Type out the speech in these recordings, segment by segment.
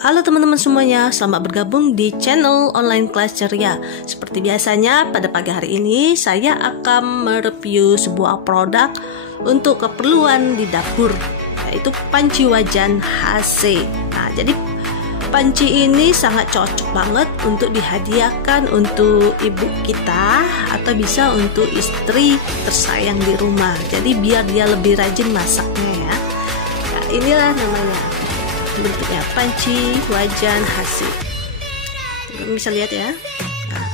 Halo teman-teman semuanya, selamat bergabung di channel online kelas ceria. Seperti biasanya, pada pagi hari ini saya akan mereview sebuah produk untuk keperluan di dapur, yaitu panci wajan HC. Nah, jadi panci ini sangat cocok banget untuk dihadiahkan untuk ibu kita atau bisa untuk istri tersayang di rumah. Jadi biar dia lebih rajin masaknya ya. Nah, inilah namanya. Bentuknya panci wajan HC. Bisa lihat ya. Nah,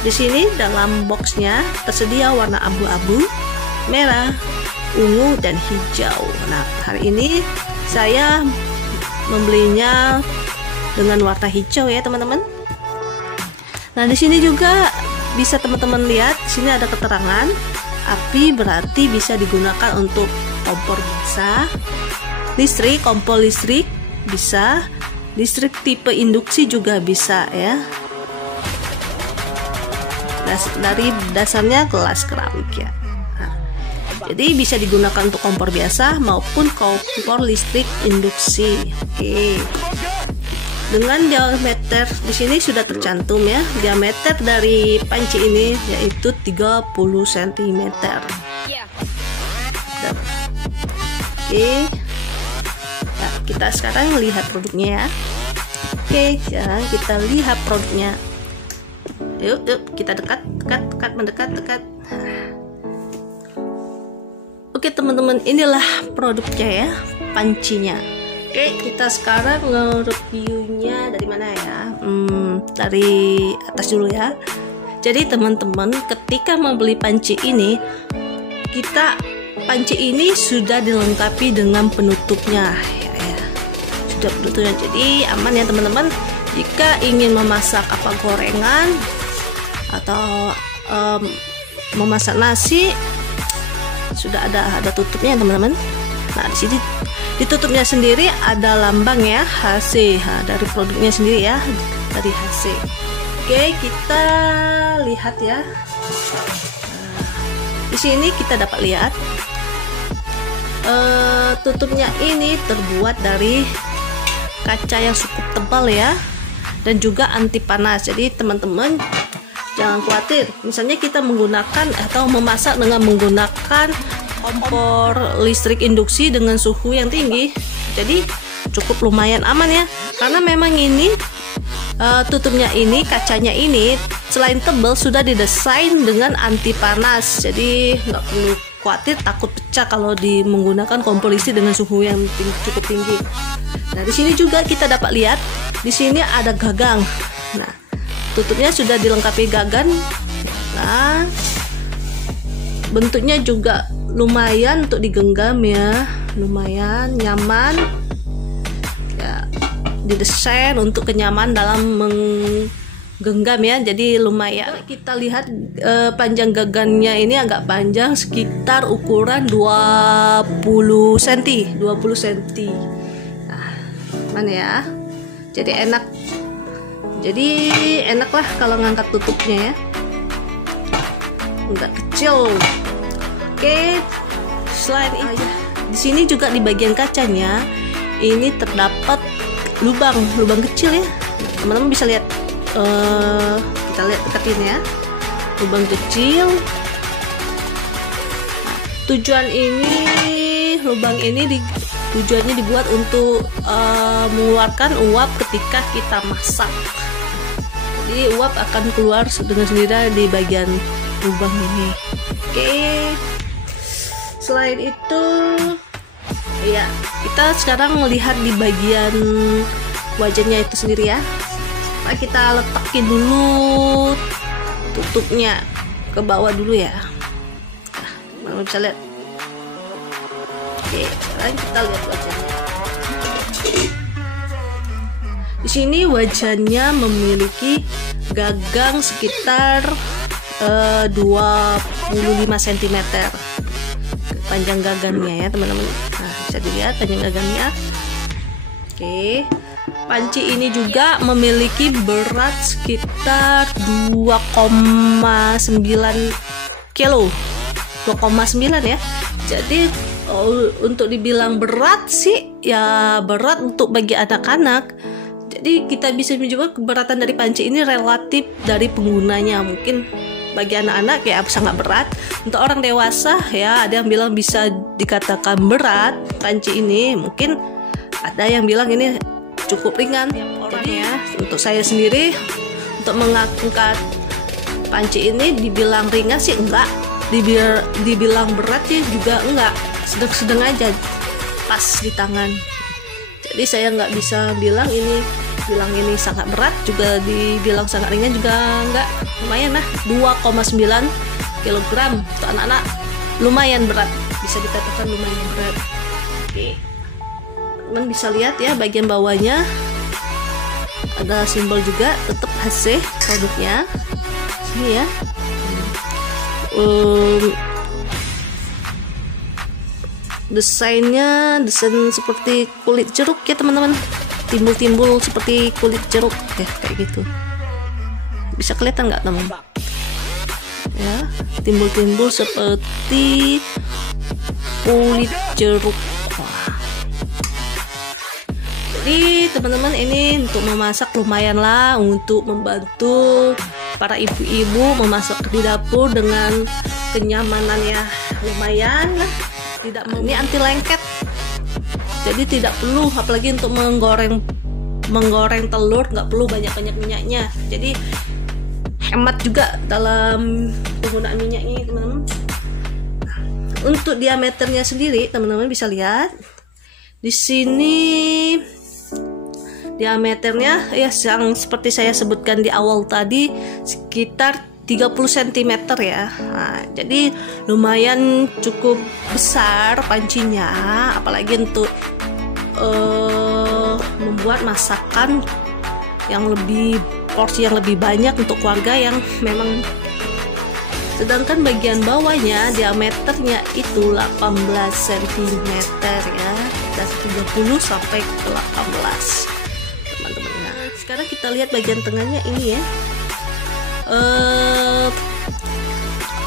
di sini dalam boxnya tersedia warna abu-abu, merah, ungu, dan hijau. Nah, hari ini saya membelinya dengan warna hijau ya teman-teman. Nah, di sini juga bisa teman-teman lihat. Sini ada keterangan api berarti bisa digunakan untuk kompor biasa, listrik, kompor listrik bisa, listrik tipe induksi juga bisa ya. Dari dasarnya gelas keramik ya. Nah, jadi bisa digunakan untuk kompor biasa maupun kompor listrik induksi. Oke. Dengan diameter di sini sudah tercantum ya. Diameter dari panci ini yaitu 30 cm. Oke. Kita sekarang lihat produknya ya. Oke, sekarang kita lihat produknya. Yuk, kita dekat, mendekat. Oke teman-teman, inilah produknya ya, pancinya. Oke, kita sekarang nge-reviewnya dari mana ya? Dari atas dulu ya. Jadi teman-teman, ketika membeli panci ini, panci ini sudah dilengkapi dengan penutupnya. Jadi aman ya teman-teman. Jika ingin memasak gorengan atau memasak nasi, sudah ada tutupnya teman-teman. Nah, di sini ditutupnya sendiri ada lambang ya, HC. Nah, dari produknya sendiri ya, dari HC. Oke, kita lihat ya. Di sini kita dapat lihat tutupnya ini terbuat dari kaca yang cukup tebal ya, dan juga anti panas. Jadi teman-teman jangan khawatir misalnya kita menggunakan atau memasak dengan menggunakan kompor listrik induksi dengan suhu yang tinggi, jadi cukup lumayan aman ya, karena memang ini tutupnya ini, kacanya ini selain tebal sudah didesain dengan anti panas, jadi nggak perlu khawatir takut pecah kalau menggunakan kompor listrik dengan suhu yang cukup tinggi. Nah, di sini juga kita dapat lihat, di sini ada gagang. Nah, tutupnya sudah dilengkapi gagang. Nah, bentuknya juga lumayan untuk digenggam ya, lumayan nyaman. Ya, didesain untuk kenyaman dalam menggenggam ya, jadi lumayan. Kita lihat panjang gagangnya ini agak panjang, sekitar ukuran 20 cm. Mana ya, jadi enak lah kalau ngangkat tutupnya ya, enggak kecil. Oke, selain itu di sini juga di bagian kacanya ini terdapat lubang kecil ya, teman-teman bisa lihat. Kita lihat deketin ya, lubang kecil. Lubang ini tujuannya dibuat untuk mengeluarkan uap ketika kita masak. Jadi uap akan keluar dengan sendiri di bagian lubang ini. Oke. Selain itu, ya kita sekarang melihat di bagian wajannya itu sendiri ya. Nah, kita letakin dulu tutupnya ke bawah dulu ya. Nah, bisa lihat. Oke, sekarang kita lihat wajannya. Di sini wajannya memiliki gagang sekitar 25 cm panjang gagangnya ya teman-teman. Nah, bisa dilihat panjang gagangnya. Oke, panci ini juga memiliki berat sekitar 2,9 kilo, 2,9 ya. Jadi untuk dibilang berat sih ya berat untuk bagi anak-anak, Jadi kita bisa juga keberatan dari panci ini relatif dari penggunanya. Mungkin bagi anak-anak ya sangat berat. Untuk orang dewasa ya ada yang bilang bisa dikatakan berat panci ini. Mungkin ada yang bilang ini cukup ringan. Jadi ya untuk saya sendiri untuk mengangkat panci ini dibilang ringan sih enggak, dibilang berat sih juga enggak, sedang-sedang aja, pas di tangan. Jadi saya nggak bisa bilang ini sangat berat, juga dibilang sangat ringan juga enggak. Lumayan lah, 2,9 kg untuk anak-anak, lumayan berat, bisa dikatakan lumayan berat. Oke, teman bisa lihat ya bagian bawahnya ada simbol juga, tetap HC produknya sini ya. Desain seperti kulit jeruk ya teman-teman, timbul-timbul seperti kulit jeruk ya, kayak gitu. Bisa kelihatan nggak teman? Ya, timbul-timbul seperti kulit jeruk. Jadi teman-teman ini untuk memasak lumayan lah, untuk membantu para ibu-ibu memasak di dapur dengan kenyamanan ya, lumayan lah. Ini anti lengket, jadi tidak perlu, apalagi untuk menggoreng telur nggak perlu banyak-banyak minyaknya, jadi hemat juga dalam penggunaan minyaknya teman-teman. Untuk diameternya sendiri teman-teman bisa lihat di sini. Diameternya ya yang seperti saya sebutkan di awal tadi sekitar 30 cm ya. Nah, jadi lumayan cukup besar pancinya, apalagi untuk membuat masakan yang lebih, porsi yang lebih banyak untuk keluarga yang memang. Sedangkan bagian bawahnya diameternya itu 18 cm ya, dari 30 sampai ke 18 teman-teman. Nah, sekarang kita lihat bagian tengahnya ini ya.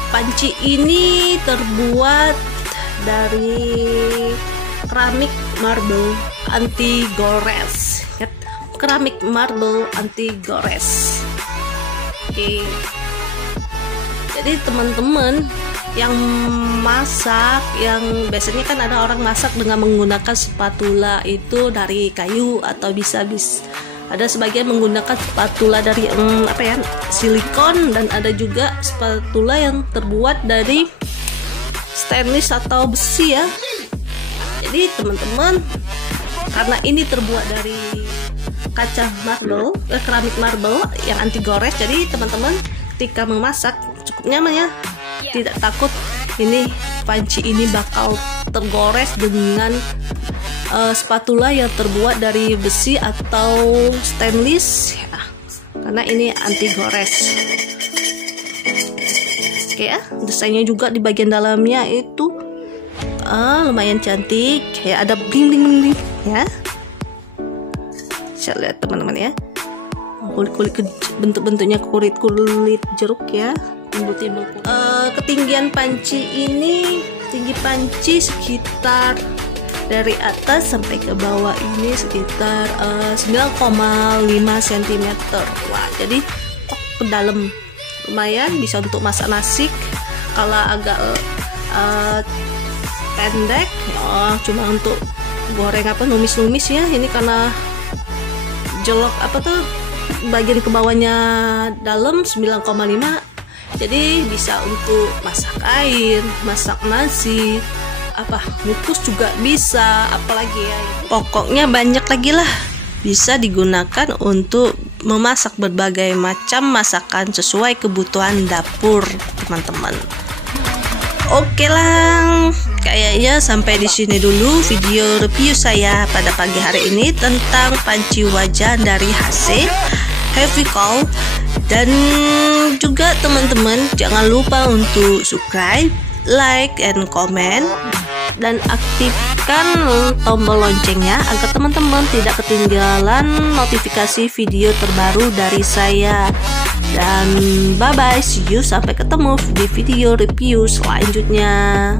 Panci ini terbuat dari keramik marble anti gores. Keramik marble anti gores. Oke. Jadi teman-teman yang masak, yang biasanya kan ada orang masak dengan menggunakan spatula itu dari kayu, atau bisa ada sebagian menggunakan spatula dari silikon, dan ada juga spatula yang terbuat dari stainless atau besi ya. Jadi teman-teman, karena ini terbuat dari kaca marble, keramik marble yang anti gores, jadi teman-teman ketika memasak cukup nyaman ya, tidak takut ini panci ini bakal tergores dengan spatula yang terbuat dari besi atau stainless ya, karena ini anti gores. Oke ya, desainnya juga di bagian dalamnya itu lumayan cantik ya, ada bling ya. Saya lihat teman-teman ya, kulit bentuk-bentuknya kulit jeruk ya, timbul-timbul. Ketinggian panci ini, tinggi panci sekitar dari atas sampai ke bawah ini sekitar 9,5 cm. Wah, jadi ke dalam, lumayan bisa untuk masak nasi. Kalau agak pendek cuma untuk goreng numis-numis ya. Ini karena jelok bagian ke bawahnya dalam 9,5, jadi bisa untuk masak air, masak nasi, ngukus juga bisa, apalagi ya, pokoknya banyak lagi lah, bisa digunakan untuk memasak berbagai macam masakan sesuai kebutuhan dapur teman-teman. Oke lah, kayaknya sampai di sini dulu video review saya pada pagi hari ini tentang panci wajan dari HC Heavy-Call. Dan juga teman-teman jangan lupa untuk subscribe, like, and comment, dan aktifkan tombol loncengnya agar teman-teman tidak ketinggalan notifikasi video terbaru dari saya. Dan bye bye, see you, sampai ketemu di video review selanjutnya.